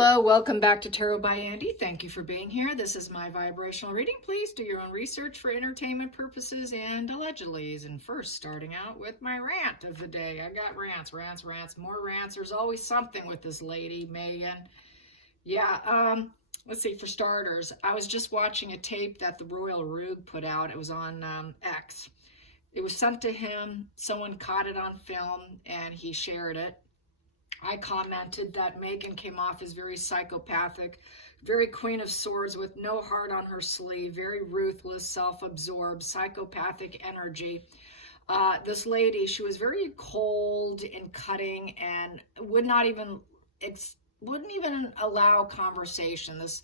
Hello, welcome back to Tarot by Andy. Thank you for being here. This is my vibrational reading. Please do your own research for entertainment purposes and allegedlys. And first, starting out with my rant of the day. I got rants, more rants. There's always something with this lady, Megan. Yeah, let's see, for starters, I was just watching a tape that the Royal Rug put out. It was on X. It was sent to him. Someone caught it on film and he shared it. I commented that Megan came off as very psychopathic, very Queen of Swords with no heart on her sleeve, very ruthless, self-absorbed, psychopathic energy. This lady, she was very cold and cutting and wouldn't even allow conversation. This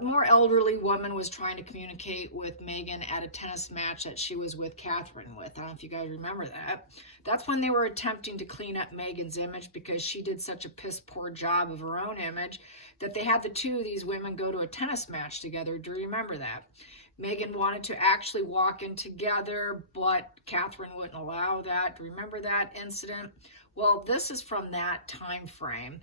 more elderly woman was trying to communicate with Megan at a tennis match that she was with Catherine with. I don't know if you guys remember that. That's when they were attempting to clean up Megan's image because she did such a piss poor job of her own image that they had the two of these women go to a tennis match together. Do you remember that? Megan wanted to actually walk in together, but Catherine wouldn't allow that. Do you remember that incident? Well, this is from that time frame.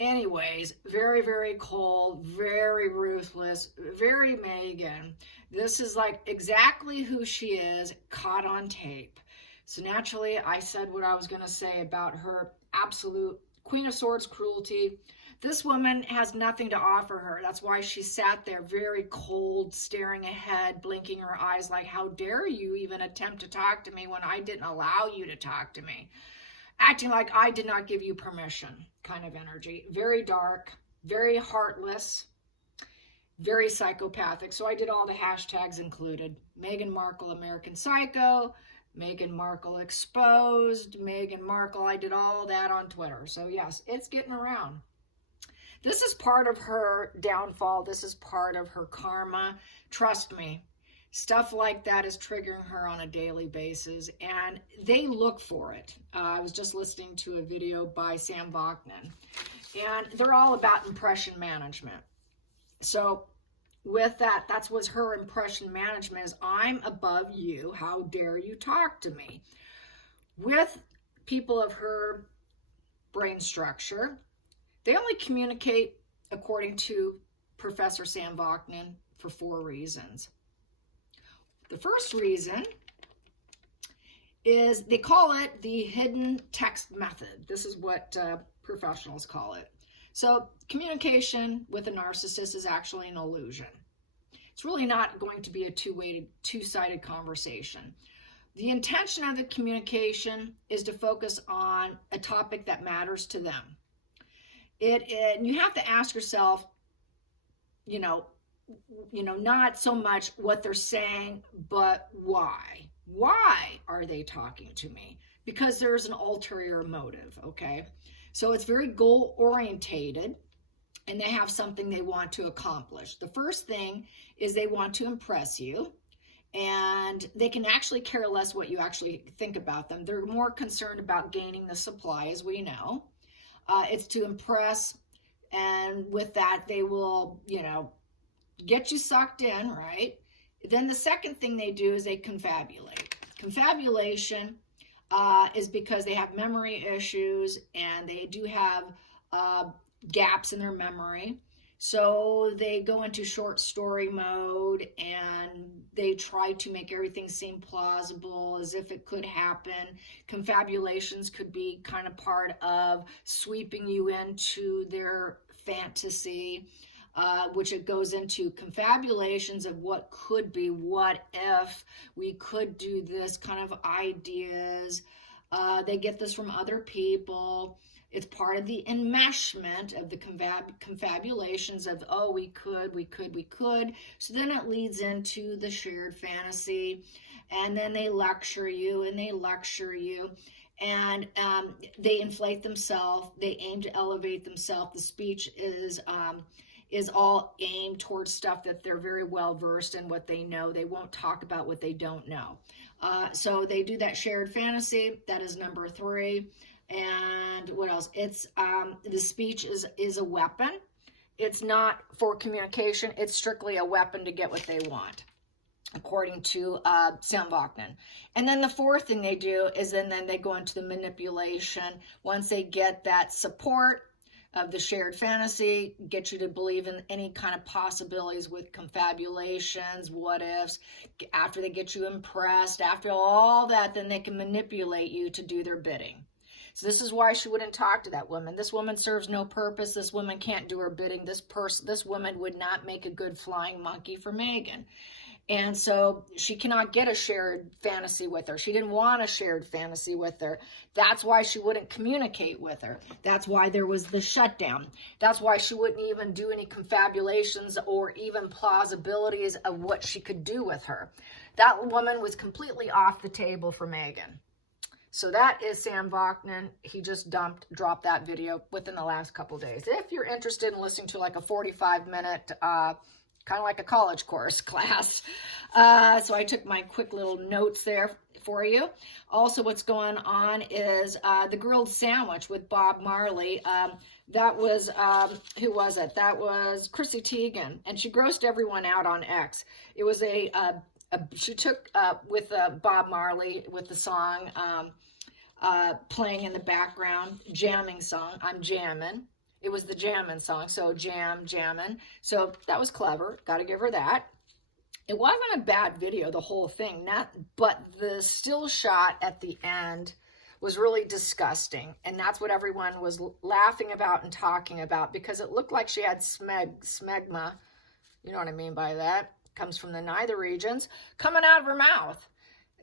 Anyways, very, very cold, very ruthless, very Megan. This is like exactly who she is, caught on tape. So naturally, I said what I was going to say about her absolute Queen of Swords cruelty. This woman has nothing to offer her. That's why she sat there very cold, staring ahead, blinking her eyes like, how dare you even attempt to talk to me when I didn't allow you to talk to me? Acting like I did not give you permission kind of energy. Very dark, very heartless, very psychopathic. So I did all the hashtags included. Meghan Markle, American Psycho, Meghan Markle exposed, Meghan Markle. I did all that on Twitter. So yes, it's getting around. This is part of her downfall. This is part of her karma. Trust me. Stuff like that is triggering her on a daily basis, and they look for it. I was just listening to a video by Sam Bachman, and they're all about impression management. So with that, that's what her impression management is. I'm above you. How dare you talk to me? With people of her brain structure, they only communicate, according to Professor Sam Bachman, for 4 reasons. The first reason is they call it the hidden text method. This is what professionals call it. So communication with a narcissist is actually an illusion. It's really not going to be a two-sided conversation. The intention of the communication is to focus on a topic that matters to them. And you have to ask yourself, not so much what they're saying, but why? Why are they talking to me? Because there's an ulterior motive, okay? So it's very goal-orientated, and they have something they want to accomplish. The first thing is they want to impress you, and they can actually care less what you actually think about them. They're more concerned about gaining the supply, as we know. It's to impress, and with that, they will, get you sucked in, right? Then the second thing they do is they confabulate. Confabulation is because they have memory issues and they do have gaps in their memory. So they go into short story mode and they try to make everything seem plausible as if it could happen. Confabulations could be kind of part of sweeping you into their fantasy. Which it goes into confabulations of what could be, what if we could do this kind of ideas. They get this from other people. It's part of the enmeshment of the confabulations of, oh, we could. So then it leads into the shared fantasy. And then they lecture you and they lecture you. And they inflate themselves. They aim to elevate themselves. The speech is all aimed towards stuff that they're very well versed in, what they know. They won't talk about what they don't know. So they do that shared fantasy. That is number 3. And what else? It's the speech is a weapon. It's not for communication. It's strictly a weapon to get what they want, according to Sam Bachman. And then the fourth thing they do is then they go into the manipulation. Once they get that support, of the shared fantasy, get you to believe in any kind of possibilities with confabulations, what ifs. After they get you impressed, after all that, then they can manipulate you to do their bidding. So this is why she wouldn't talk to that woman. This woman serves no purpose. This woman can't do her bidding. This woman would not make a good flying monkey for Megan. And so she cannot get a shared fantasy with her. She didn't want a shared fantasy with her. That's why she wouldn't communicate with her. That's why there was the shutdown. That's why she wouldn't even do any confabulations or even plausibilities of what she could do with her. That woman was completely off the table for Megan. So that is Sam Vachnan. He just dropped that video within the last couple days. If you're interested in listening to like a 45-minute, kind of like a college course class. So I took my quick little notes there for you. Also, what's going on is the grilled sandwich with Bob Marley. That was, who was it? That was Chrissy Teigen. And she grossed everyone out on X. It was she took with Bob Marley with the song playing in the background, jamming song, I'm Jammin'. It was the jammin' song, so jammin'. So that was clever, got to give her that. It wasn't a bad video, the whole thing, but the still shot at the end was really disgusting. And that's what everyone was laughing about and talking about, because it looked like she had smegma, you know what I mean by that, comes from the nether regions, coming out of her mouth.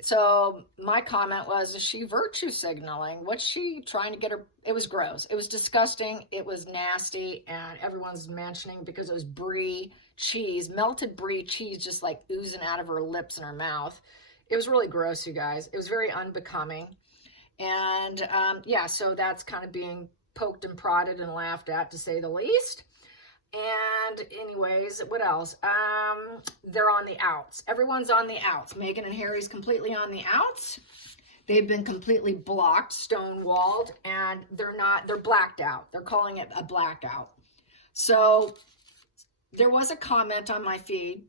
So my comment was, is she virtue signaling? What's she trying to get her? It was gross. It was disgusting. It was nasty. And everyone's mentioning because it was brie cheese, melted brie cheese, just like oozing out of her lips and her mouth. It was really gross, you guys. It was very unbecoming. And yeah, so that's kind of being poked and prodded and laughed at, to say the least. And anyways, what else? They're on the outs. Everyone's on the outs. Meghan and Harry's completely on the outs. They've been completely blocked, stonewalled, and they're blacked out. They're calling it a blackout. So there was a comment on my feed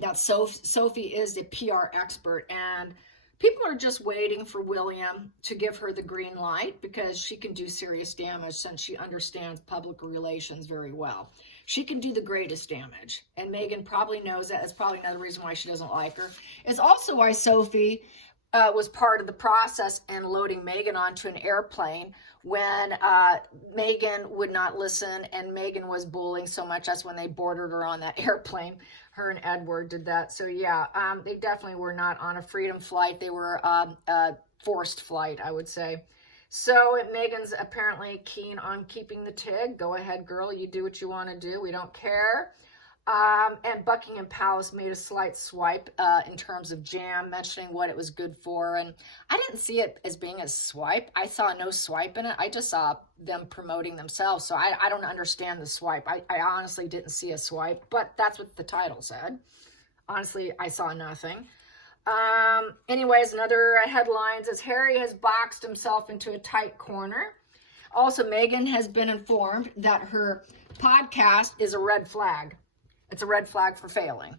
that Sophie is the PR expert, and people are just waiting for William to give her the green light, because she can do serious damage since she understands public relations very well. She can do the greatest damage. And Meghan probably knows that. That's probably another reason why she doesn't like her. It's also why Sophie was part of the process in loading Meghan onto an airplane when Meghan would not listen and Meghan was bullying so much. That's when they boarded her on that airplane. Her and Edward did that. So yeah, they definitely were not on a freedom flight. They were a forced flight, I would say. So Meghan's apparently keen on keeping the TIG. Go ahead, girl. You do what you want to do. We don't care. And Buckingham Palace made a slight swipe in terms of jam, mentioning what it was good for. And I didn't see it as being a swipe. I saw no swipe in it. I just saw them promoting themselves. So I don't understand the swipe. I honestly didn't see a swipe, but that's what the title said. Honestly, I saw nothing. Anyways, another headline says Harry has boxed himself into a tight corner. Also, Meghan has been informed that her podcast is a red flag. It's a red flag for failing.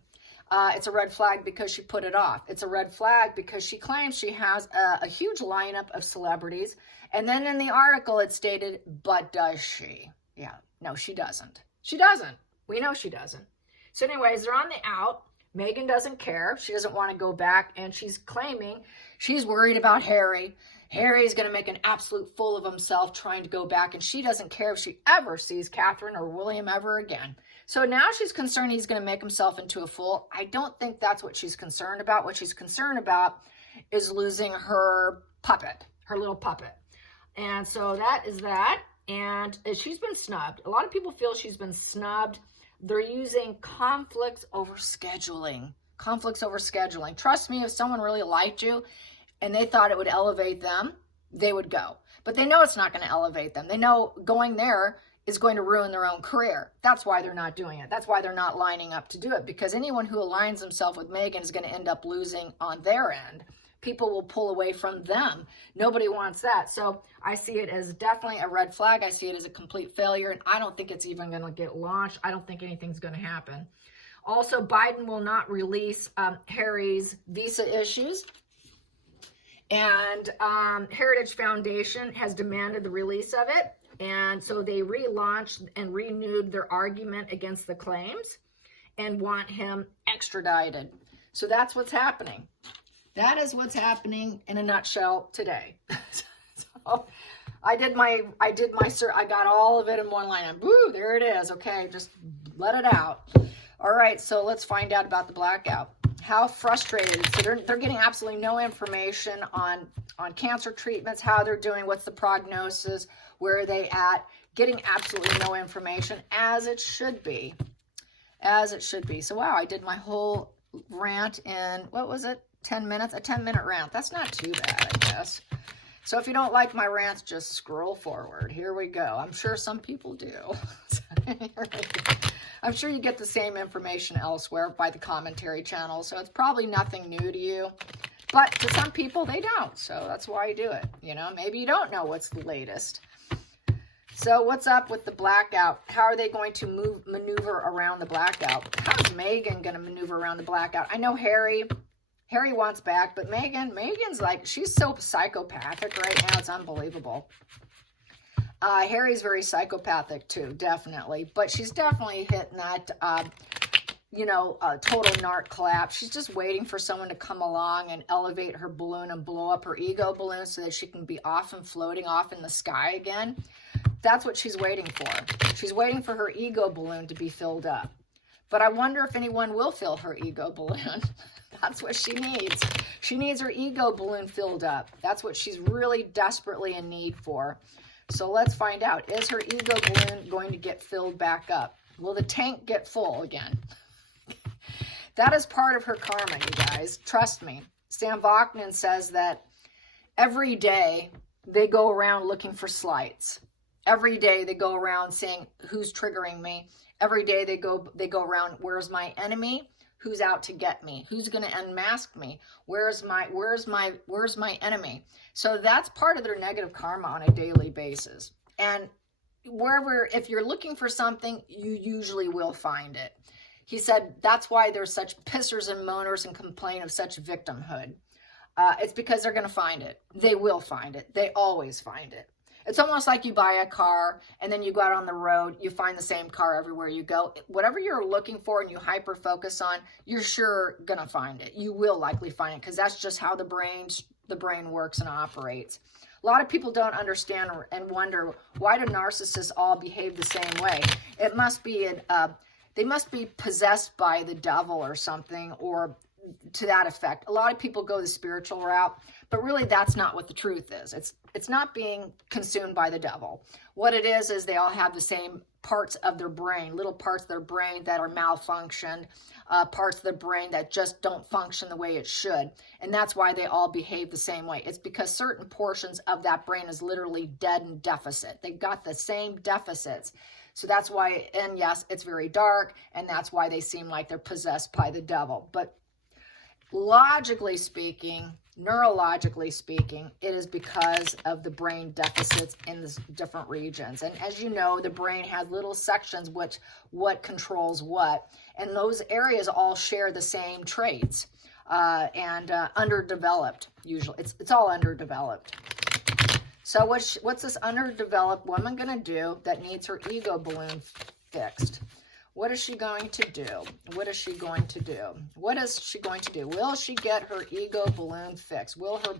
It's a red flag because she put it off. It's a red flag because she claims she has a huge lineup of celebrities. And then in the article it stated, but does she? Yeah, no, she doesn't. She doesn't. We know she doesn't. So anyways, they're on the out. Meghan doesn't care. She doesn't want to go back, and she's claiming she's worried about Harry. Harry's going to make an absolute fool of himself trying to go back, and she doesn't care if she ever sees Catherine or William ever again. So now she's concerned he's going to make himself into a fool. I don't think that's what she's concerned about. What she's concerned about is losing her puppet, her little puppet. And so that is that. And she's been snubbed. A lot of people feel she's been snubbed. They're using conflicts over scheduling. Conflicts over scheduling. Trust me, if someone really liked you and they thought it would elevate them, they would go. But they know it's not going to elevate them. They know going there is going to ruin their own career. That's why they're not doing it. That's why they're not lining up to do it. Because anyone who aligns himself with Meghan is going to end up losing on their end. People will pull away from them. Nobody wants that. So I see it as definitely a red flag. I see it as a complete failure, and I don't think it's even going to get launched. I don't think anything's going to happen. Also, Biden will not release Harry's visa issues. And Heritage Foundation has demanded the release of it. And so they relaunched and renewed their argument against the claims and want him extradited. So that's what's happening. That is what's happening in a nutshell today. So I got all of it in one line. Woo, there it is. Okay, just let it out. All right, so let's find out about the blackout. How frustrated. So they're getting absolutely no information on cancer treatments, how they're doing, what's the prognosis, where are they at, getting absolutely no information, as it should be. As it should be. So wow, I did my whole rant in, what was it, 10 minutes? A 10-minute rant. That's not too bad, I guess. So if you don't like my rants, just scroll forward. Here we go. I'm sure some people do. I'm sure you get the same information elsewhere by the commentary channel, so it's probably nothing new to you. But to some people, they don't, so that's why I do it. You know, maybe you don't know what's the latest. So what's up with the blackout? How are they going to maneuver around the blackout? How is Megan going to maneuver around the blackout? I know Harry wants back, but Megan's like, she's so psychopathic right now, it's unbelievable. Harry's very psychopathic too, definitely. But she's definitely hitting that, total narc collapse. She's just waiting for someone to come along and elevate her balloon and blow up her ego balloon so that she can be off and floating off in the sky again. That's what she's waiting for. She's waiting for her ego balloon to be filled up. But I wonder if anyone will fill her ego balloon. That's what she needs. She needs her ego balloon filled up. That's what she's really desperately in need for. So let's find out. Is her ego balloon going to get filled back up? Will the tank get full again? That is part of her karma, you guys. Trust me. Sam Vaknin says that every day they go around looking for slights. Every day they go around saying, who's triggering me? Every day they go around, where's my enemy? Who's out to get me? Who's going to unmask me? Where's my enemy? So that's part of their negative karma on a daily basis. And if you're looking for something, you usually will find it. He said that's why there's such pissers and moaners and complain of such victimhood. It's because they're going to find it. They will find it. They always find it. It's almost like you buy a car and then you go out on the road, you find the same car everywhere you go. Whatever you're looking for and you hyper focus on, you're sure going to find it. You will likely find it because that's just how the brain works and operates. A lot of people don't understand and wonder, why do narcissists all behave the same way? It must be, they must be possessed by the devil or something, or to that effect. A lot of people go the spiritual route, but really that's not what the truth is. It's not being consumed by the devil. What it is they all have the same parts of their brain, little parts of their brain that are malfunctioned, parts of the brain that just don't function the way it should. And that's why they all behave the same way. It's because certain portions of that brain is literally dead and deficit. They've got the same deficits. So that's why, and yes, it's very dark, and that's why they seem like they're possessed by the devil. But logically speaking, neurologically speaking, it is because of the brain deficits in the different regions. And as you know, the brain has little sections what controls what, and those areas all share the same traits, and underdeveloped usually. It's all underdeveloped. So what's this underdeveloped woman going to do that needs her ego balloon fixed? What is she going to do? What is she going to do? What is she going to do? Will she get her ego balloon fixed? Will her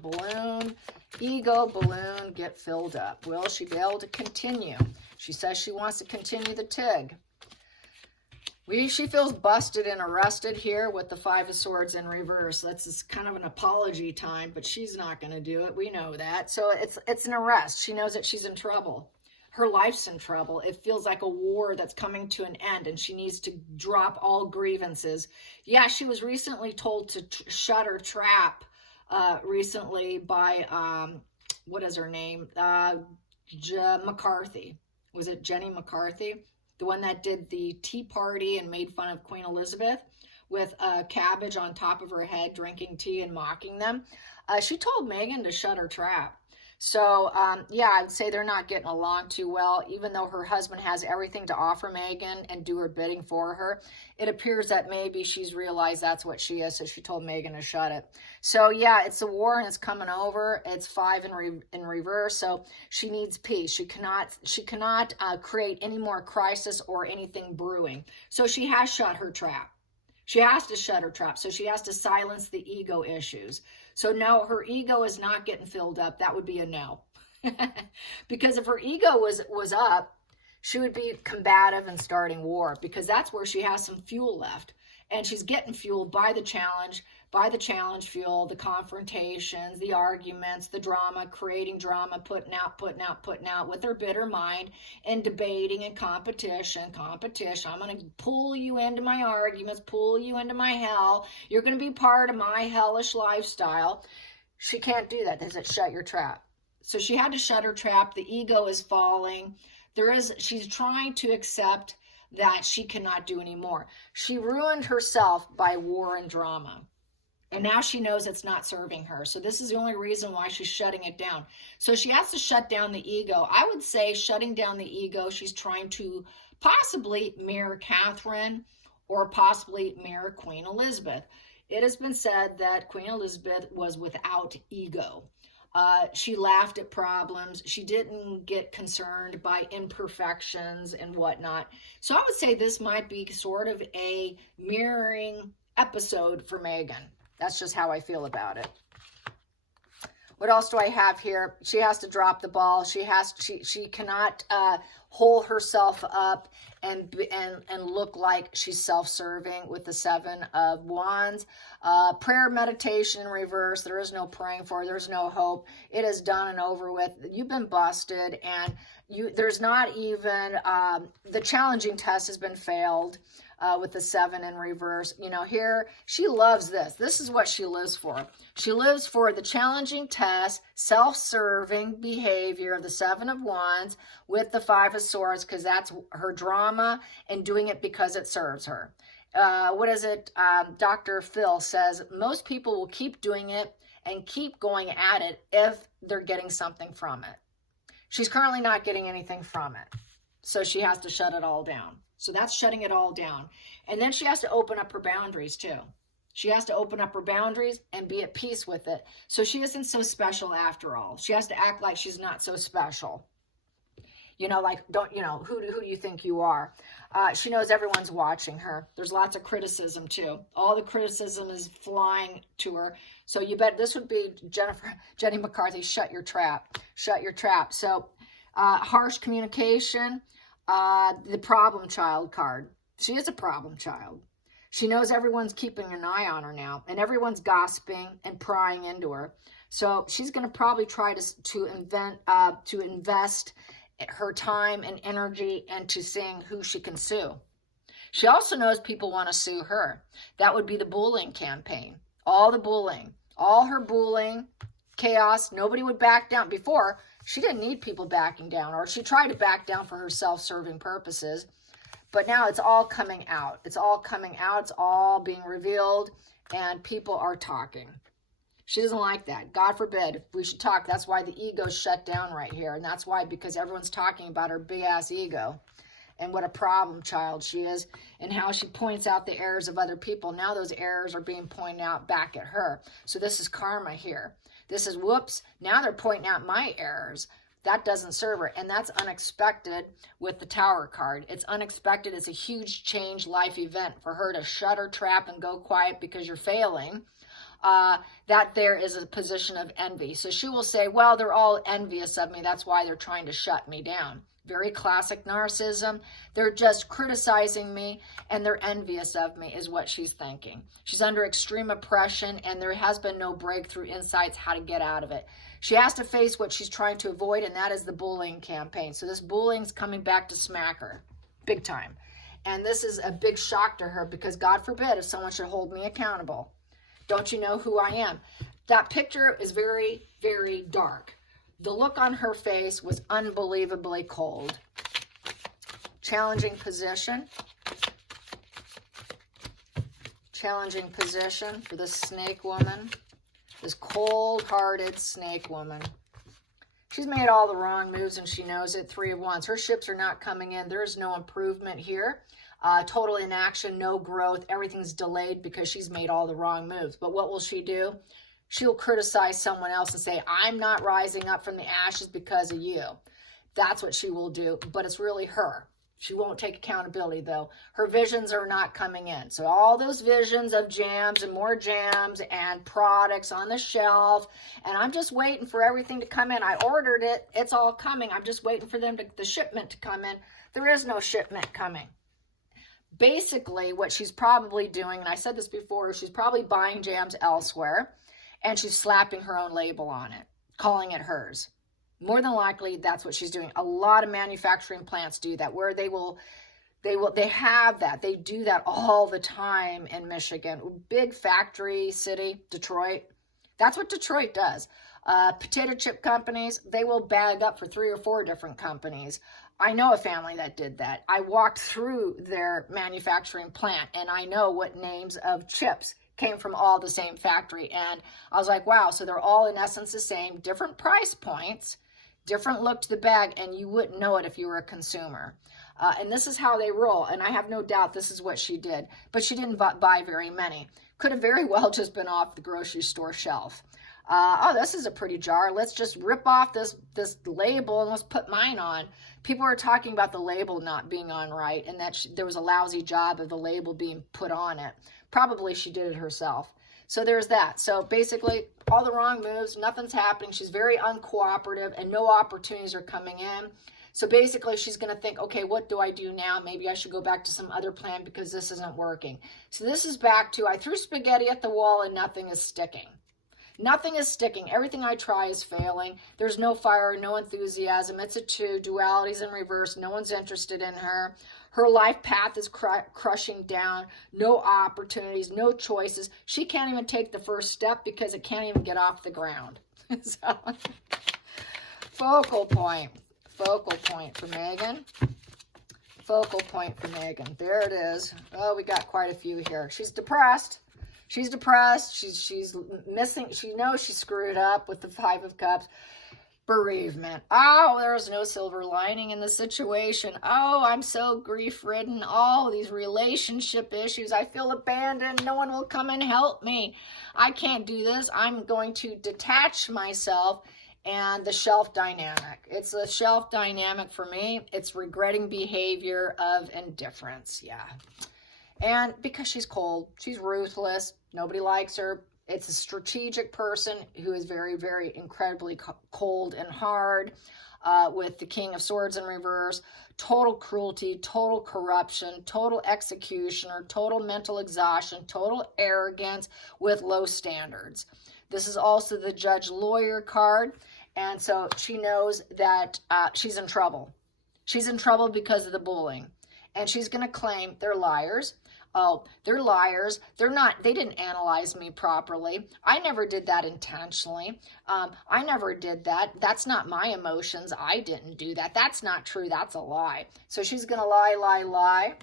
ego balloon get filled up? Will she be able to continue? She says she wants to continue the TIG. She feels busted and arrested here with the Five of Swords in reverse. That's kind of an apology time, but she's not going to do it. We know that. So it's an arrest. She knows that she's in trouble. Her life's in trouble. It feels like a war that's coming to an end, and she needs to drop all grievances. Yeah, she was recently told to shut her trap recently by, what is her name? McCarthy. Was it Jenny McCarthy? The one that did the tea party and made fun of Queen Elizabeth with cabbage on top of her head, drinking tea and mocking them. She told Meghan to shut her trap. So, yeah, I would say they're not getting along too well, even though her husband has everything to offer Megan and do her bidding for her. It appears that maybe she's realized that's what she is, so she told Megan to shut it. So, yeah, it's a war and it's coming over. It's 5 in reverse, so she needs peace. She cannot create any more crisis or anything brewing. So she has shut her trap. She has to shut her trap. So she has to silence the ego issues. So no, her ego is not getting filled up. That would be a no. Because if her ego was up, she would be combative and starting war, because that's where she has some fuel left. And she's getting fueled by the challenge fuel, the confrontations, the arguments, the drama, creating drama, putting out with her bitter mind, and debating and competition. I'm going to pull you into my arguments, pull you into my hell. You're going to be part of my hellish lifestyle. She can't do that. Does it shut your trap? So she had to shut her trap. The ego is falling. She's trying to accept that she cannot do anymore. She ruined herself by war and drama. And now she knows it's not serving her. So this is the only reason why she's shutting it down. So she has to shut down the ego. I would say shutting down the ego, she's trying to possibly mirror Catherine or possibly mirror Queen Elizabeth. It has been said that Queen Elizabeth was without ego. She laughed at problems. She didn't get concerned by imperfections and whatnot. So I would say this might be sort of a mirroring episode for Megan. That's just how I feel about it. What else do I have here? She has to drop the ball. She cannot hold herself up and look like she's self-serving with the 7 of Wands. Prayer, meditation in reverse. There is no praying for her. There's no hope. It is done and over with. You've been busted, and there's not even the challenging test has been failed. With the 7 in reverse. You know, here, she loves this. This is what she lives for. She lives for the challenging test, self-serving behavior of the 7 of Wands with the 5 of Swords, because that's her drama, and doing it because it serves her. What is it? Dr. Phil says, most people will keep doing it and keep going at it if they're getting something from it. She's currently not getting anything from it. So she has to shut it all down. So that's shutting it all down. And then she has to open up her boundaries too. She has to open up her boundaries and be at peace with it. So she isn't so special after all. She has to act like she's not so special. You know, like, who do you think you are? She knows everyone's watching her. There's lots of criticism too. All the criticism is flying to her. So you bet this would be Jenny McCarthy, shut your trap. Shut your trap. So harsh communication. The problem child card. She is a problem child. She knows everyone's keeping an eye on her now, and everyone's gossiping and prying into her. So she's going to probably try to invest her time and energy into seeing who she can sue. She also knows people want to sue her. That would be the bullying campaign. All the bullying, all her bullying, chaos. Nobody would back down. Before, she didn't need people backing down, or she tried to back down for her self-serving purposes. But now it's all coming out. It's all coming out. It's all being revealed, and people are talking. She doesn't like that. God forbid we should talk. That's why the ego's shut down right here. And that's why, because everyone's talking about her big-ass ego and what a problem child she is, and how she points out the errors of other people. Now those errors are being pointed out back at her. So this is karma here. This is, whoops, now they're pointing out my errors. That doesn't serve her. And that's unexpected with the Tower card. It's unexpected. It's a huge change life event for her to shut her trap and go quiet because you're failing. That there is a position of envy. So she will say, well, they're all envious of me. That's why they're trying to shut me down. Very classic narcissism. They're just criticizing me and they're envious of me is what she's thinking. She's under extreme oppression and there has been no breakthrough insights how to get out of it. She has to face what she's trying to avoid, and that is the bullying campaign. So this bullying's coming back to smack her big time. And this is a big shock to her because God forbid if someone should hold me accountable. Don't you know who I am? That picture is very, very dark. The look on her face was unbelievably cold. Challenging position. Challenging position for this snake woman. This cold-hearted snake woman. She's made all the wrong moves and she knows it. 3 of Wands. Her ships are not coming in. There's no improvement here. Total inaction, no growth. Everything's delayed because she's made all the wrong moves. But what will she do? She'll criticize someone else and say, I'm not rising up from the ashes because of you. That's what she will do. But it's really her. She won't take accountability, though. Her visions are not coming in. So all those visions of jams and more jams and products on the shelf, and I'm just waiting for everything to come in. I ordered it. It's all coming. I'm just waiting for the shipment to come in. There is no shipment coming. Basically, what she's probably doing, and I said this before, she's probably buying jams elsewhere, and she's slapping her own label on it, calling it hers. More than likely, that's what she's doing. A lot of manufacturing plants do that, where they have that. They do that all the time in Michigan. Big factory city, Detroit. That's what Detroit does. Potato chip companies, they will bag up for 3 or 4 different companies. I know a family that did that. I walked through their manufacturing plant, and I know what names of chips came from all the same factory. And I was like, wow, so they're all in essence the same, different price points, different look to the bag, and you wouldn't know it if you were a consumer. And this is how they roll, and I have no doubt this is what she did. But she didn't buy very many. Could have very well just been off the grocery store shelf. Oh, this is a pretty jar. Let's just rip off this label and let's put mine on. People are talking about the label not being on right, and that there was a lousy job of the label being put on it. Probably she did it herself. So there's that. So basically, all the wrong moves, nothing's happening. She's very uncooperative and no opportunities are coming in. So basically, she's going to think, okay, what do I do now? Maybe I should go back to some other plan because this isn't working. So this is back to, I threw spaghetti at the wall and nothing is sticking. Nothing is sticking. Everything I try is failing. There's no fire, no enthusiasm. It's a 2. Duality's in reverse. No one's interested in her. Her life path is crushing down. No opportunities, no choices. She can't even take the first step because it can't even get off the ground. So, focal point for Megan. Focal point for Megan. There it is. Oh, we got quite a few here. She's depressed. She's depressed. She's missing. She knows she screwed up with the 5 of Cups. Bereavement. Oh, there's no silver lining in the situation. Oh, I'm so grief-ridden. All these relationship issues. I feel abandoned. No one will come and help me. I can't do this. I'm going to detach myself. And the shelf dynamic. It's the shelf dynamic for me. It's regretting behavior of indifference. Yeah. And because she's cold, she's ruthless. Nobody likes her. It's a strategic person who is very, very incredibly cold and hard, with the King of Swords in reverse. Total cruelty, total corruption, total executioner, total mental exhaustion, total arrogance with low standards. This is also the Judge-Lawyer card. And so she knows that she's in trouble. She's in trouble because of the bullying. And she's going to claim they're liars. Oh, they're liars. They didn't analyze me properly. I never did that intentionally. I never did that. That's not my emotions. I didn't do that. That's not true. That's a lie. So she's going to lie.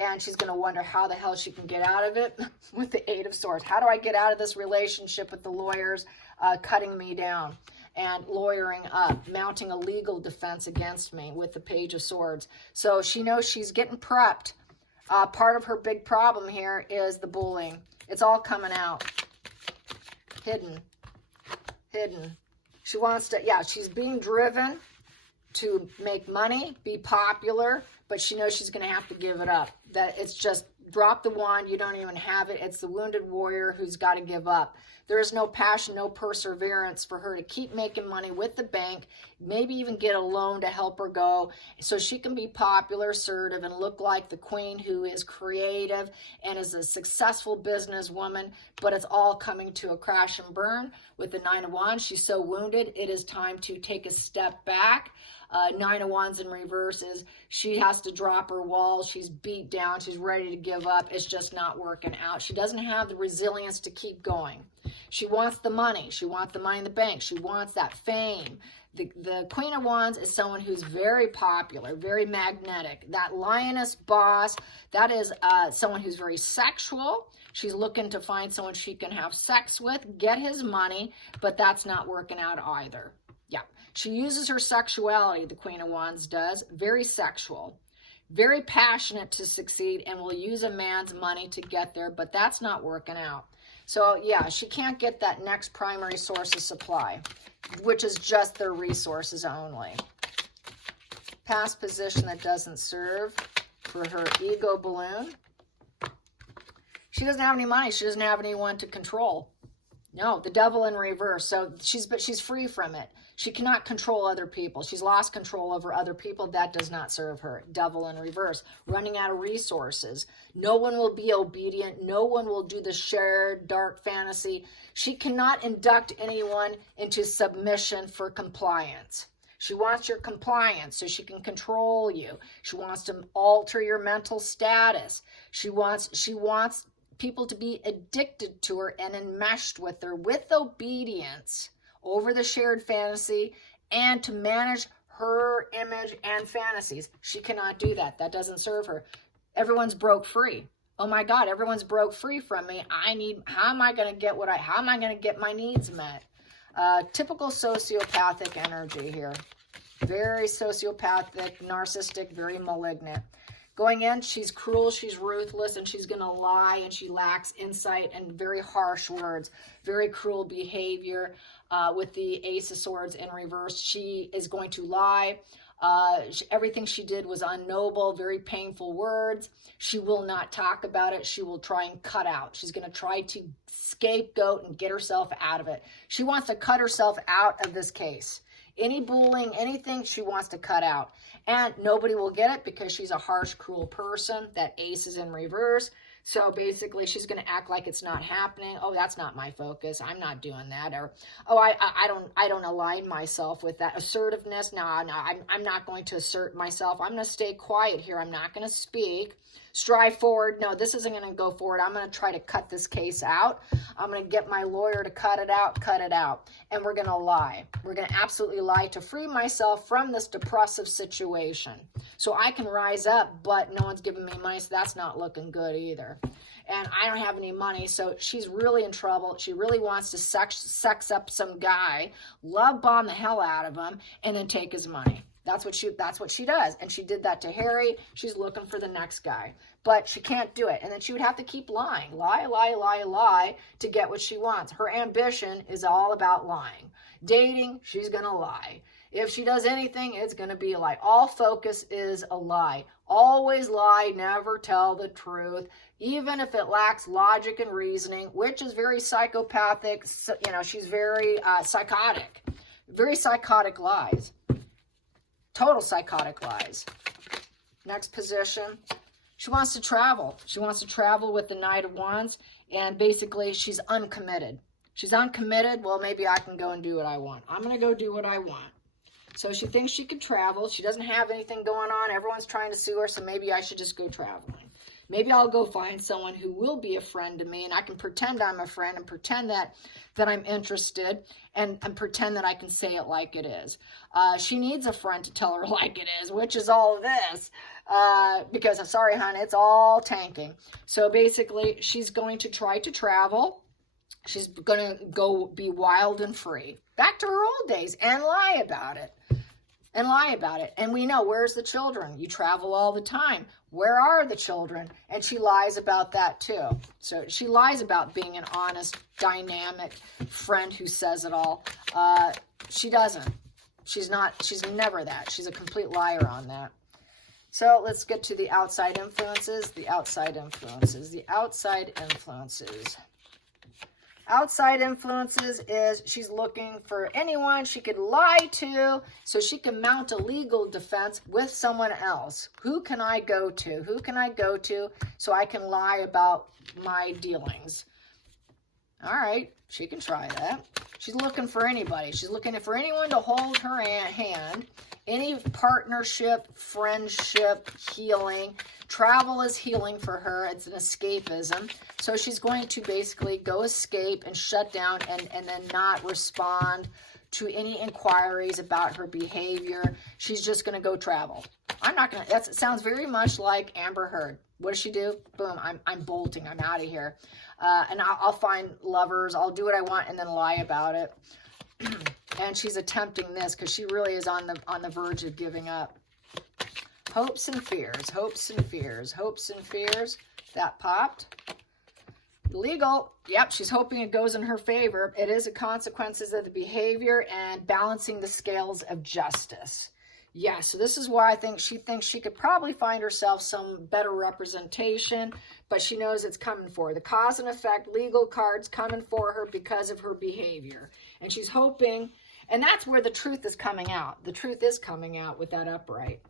And she's going to wonder how the hell she can get out of it with the 8 of Swords. How do I get out of this relationship with the lawyers cutting me down and lawyering up, mounting a legal defense against me with the Page of Swords? So she knows she's getting prepped. Part of her big problem here is the bullying. It's all coming out. Hidden. She wants to, she's being driven to make money, be popular, but she knows she's going to have to give it up. That it's just drop the wand, you don't even have it. It's the wounded warrior who's got to give up. There is no passion, no perseverance for her to keep making money with the bank, maybe even get a loan to help her go so she can be popular, assertive, and look like the queen who is creative and is a successful businesswoman, but it's all coming to a crash and burn with the 9 of Wands. She's so wounded, it is time to take a step back. 9 of Wands in reverse is she has to drop her walls. She's beat down. She's ready to give up. It's just not working out. She doesn't have the resilience to keep going. She wants the money. She wants the money in the bank. She wants that fame. The Queen of Wands is someone who's very popular, very magnetic. That lioness boss, that is someone who's very sexual. She's looking to find someone she can have sex with, get his money, but that's not working out either. Yeah. She uses her sexuality, the Queen of Wands does, very sexual, very passionate to succeed, and will use a man's money to get there, but that's not working out. So yeah, she can't get that next primary source of supply, which is just their resources only. Past position that doesn't serve for her ego balloon. She doesn't have any money. She doesn't have anyone to control. No, the devil in reverse. So she's free from it. She cannot control other people. She's lost control over other people. That does not serve her. Devil in reverse. Running out of resources. No one will be obedient. No one will do the shared dark fantasy. She cannot induct anyone into submission for compliance. She wants your compliance so she can control you. She wants to alter your mental status. She wants people to be addicted to her and enmeshed with her with obedience over the shared fantasy and to manage her image and fantasies. She cannot do that. That doesn't serve her. Everyone's broke free. Oh my God, everyone's broke free from me. How am I going to get my needs met? Typical sociopathic energy here. Very sociopathic, narcissistic, very malignant. Going in, she's cruel, she's ruthless, and she's going to lie, and she lacks insight and very harsh words. Very cruel behavior with the Ace of Swords in reverse. She is going to lie. Everything she did was unnoble, very painful words. She will not talk about it. She will try and cut out. She's going to try to scapegoat and get herself out of it. She wants to cut herself out of this case. Any bullying, anything she wants to cut out. And nobody will get it because she's a harsh, cruel person. That Ace is in reverse. So basically, she's going to act like it's not happening. Oh, that's not my focus. I'm not doing that. Or, oh, I don't align myself with that. Assertiveness, no, I'm not going to assert myself. I'm going to stay quiet here. I'm not going to speak. Strive forward. No, this isn't going to go forward. I'm going to try to cut this case out. I'm going to get my lawyer to cut it out. And we're going to lie. We're going to absolutely lie to free myself from this depressive situation. So I can rise up, but no one's giving me money, so that's not looking good either. And I don't have any money, so she's really in trouble. She really wants to sex up some guy, love bomb the hell out of him, and then take his money. That's what she does. And she did that to Harry. She's looking for the next guy. But she can't do it. And then she would have to keep lying. Lie to get what she wants. Her ambition is all about lying. Dating, she's going to lie. If she does anything, it's going to be a lie. All focus is a lie. Always lie, never tell the truth, even if it lacks logic and reasoning, which is very psychopathic. You know, she's very psychotic. Very psychotic lies. Total psychotic lies. Next position. She wants to travel. She wants to travel with the Knight of Wands. And basically, she's uncommitted. She's uncommitted. Well, maybe I can go and do what I want. I'm going to go do what I want. So she thinks she could travel. She doesn't have anything going on. Everyone's trying to sue her, so maybe I should just go traveling. Maybe I'll go find someone who will be a friend to me, and I can pretend I'm a friend and pretend that I'm interested and pretend that I can say it like it is. She needs a friend to tell her like it is, which is all of this. Because, I'm sorry, hon, it's all tanking. So basically, she's going to try to travel. She's going to go be wild and free. Back to her old days and lie about it. And we know, where's the children? You travel all the time. Where are the children? And she lies about that too. So she lies about being an honest, dynamic friend who says it all. She doesn't. She's never that. She's a complete liar on that. So let's get to the outside influences. Outside influences is she's looking for anyone she could lie to so she can mount a legal defense with someone else. Who can I go to so I can lie about my dealings? All right, she can try that. She's looking for anybody. She's looking for anyone to hold her hand. Any partnership, friendship, healing. Travel is healing for her. It's an escapism. So she's going to basically go escape and shut down and then not respond to any inquiries about her behavior. She's just going to go travel. That sounds very much like Amber Heard. What does she do? Boom, I'm bolting. I'm out of here. And I'll find lovers. I'll do what I want and then lie about it. And she's attempting this because she really is on the verge of giving up. Hopes and fears, hopes and fears, hopes and fears. That popped. Legal. Yep, she's hoping it goes in her favor. It is the consequences of the behavior and balancing the scales of justice. Yeah, so this is why I think she thinks she could probably find herself some better representation, but she knows it's coming for her. The cause and effect, legal cards coming for her because of her behavior. And she's hoping, and that's where the truth is coming out. The truth is coming out with that upright.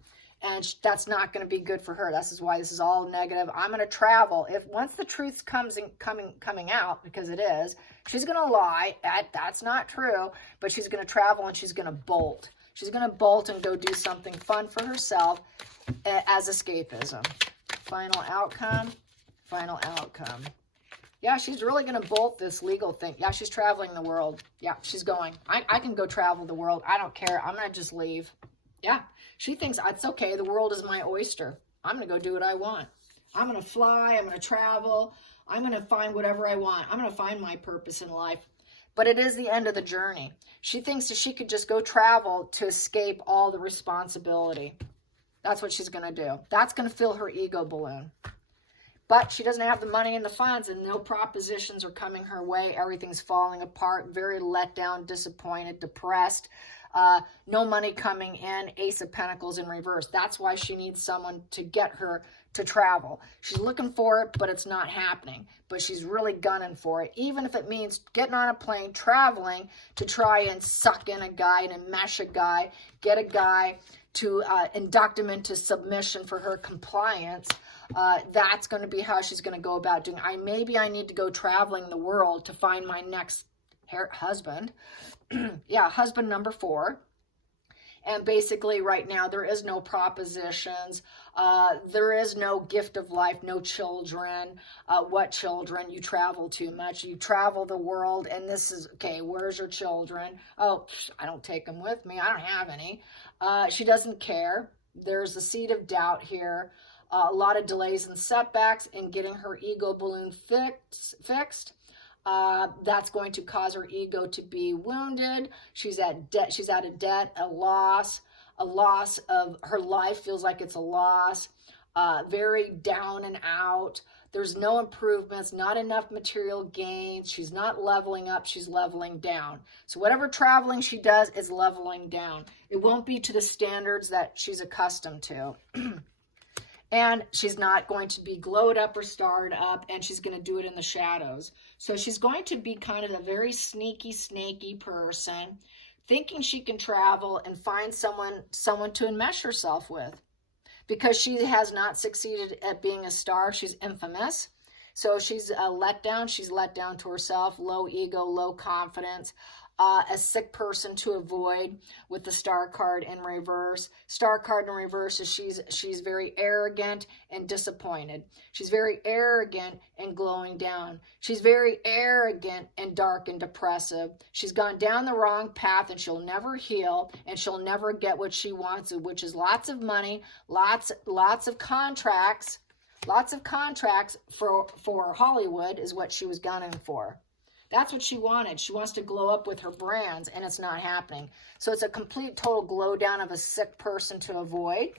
And that's not going to be good for her. This is why this is all negative. I'm going to travel. If once the truth coming out, because it is, she's going to lie. That's not true. But she's going to travel and she's going to bolt. She's going to bolt and go do something fun for herself as escapism. Final outcome. Final outcome. Yeah, she's really going to bolt this legal thing. Yeah, she's traveling the world. Yeah, she's going. I can go travel the world. I don't care. I'm going to just leave. Yeah, she thinks it's okay. The world is my oyster. I'm going to go do what I want. I'm going to fly. I'm going to travel. I'm going to find whatever I want. I'm going to find my purpose in life. But it is the end of the journey. She thinks that she could just go travel to escape all the responsibility. That's what she's going to do. That's going to fill her ego balloon. But she doesn't have the money and the funds, and no propositions are coming her way. Everything's falling apart. Very let down, disappointed, depressed. No money coming in. Ace of Pentacles in reverse. That's why she needs someone to get her to travel. She's looking for it, but it's not happening. But she's really gunning for it, even if it means getting on a plane, traveling to try and suck in a guy and enmesh a guy, get a guy to induct him into submission for her compliance. That's going to be how she's going to go about doing. Maybe I need to go traveling the world to find my next husband. Yeah, husband number 4. And basically right now there is no propositions. There is no gift of life, no children. What children? You travel too much. You travel the world, and this is, okay, where's your children? Oh, I don't take them with me. I don't have any. She doesn't care. There's a seed of doubt here. A lot of delays and setbacks in getting her ego balloon fixed. That's going to cause her ego to be wounded. She's at debt. She's out of debt, a loss of her life feels like it's a loss. Very down and out. There's no improvements, not enough material gains. She's not leveling up. She's leveling down. So whatever traveling she does is leveling down. It won't be to the standards that she's accustomed to. And she's not going to be glowed up or starred up, and she's going to do it in the shadows. So she's going to be kind of a very sneaky, snaky person, thinking she can travel and find someone to enmesh herself with. Because she has not succeeded at being a star, she's infamous. So she's let down. She's let down to herself, low ego, low confidence. A sick person to avoid with the star card in reverse. Star card in reverse is she's very arrogant and disappointed. She's very arrogant and glowing down. She's very arrogant and dark and depressive. She's gone down the wrong path, and she'll never heal, and she'll never get what she wants, which is lots of money, lots of contracts. Lots of contracts for Hollywood is what she was gunning for. That's what she wanted. She wants to glow up with her brands, and it's not happening. So it's a complete, total glow down of a sick person to avoid,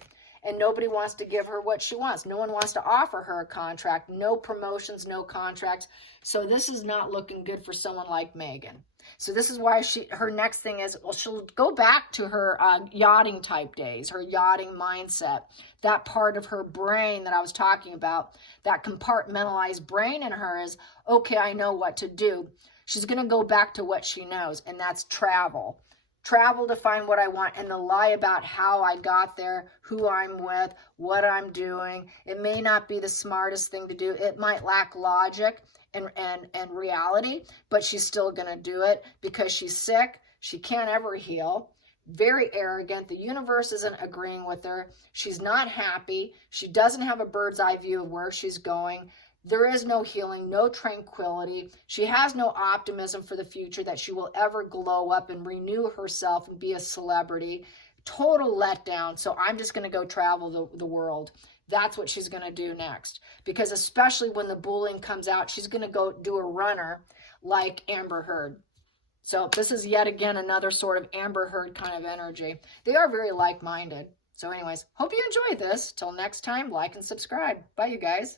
and nobody wants to give her what she wants. No one wants to offer her a contract. No promotions, no contracts. So this is not looking good for someone like Megan. So this is why her next thing is, well, she'll go back to her yachting type days, her yachting mindset, that part of her brain that I was talking about, that compartmentalized brain in her is, okay, I know what to do. She's going to go back to what she knows, and that's travel. Travel to find what I want, and to lie about how I got there, who I'm with, what I'm doing. It may not be the smartest thing to do. It might lack logic and reality, but she's still going to do it because she's sick. She can't ever heal. Very arrogant. The universe isn't agreeing with her. She's not happy. She doesn't have a bird's eye view of where she's going. There is no healing, no tranquility. She has no optimism for the future that she will ever glow up and renew herself and be a celebrity. Total letdown. So I'm just going to go travel the world. That's what she's going to do next. Because especially when the bullying comes out, she's going to go do a runner like Amber Heard. So this is yet again another sort of Amber Heard kind of energy. They are very like-minded. So anyways, hope you enjoyed this. Till next time, like and subscribe. Bye, you guys.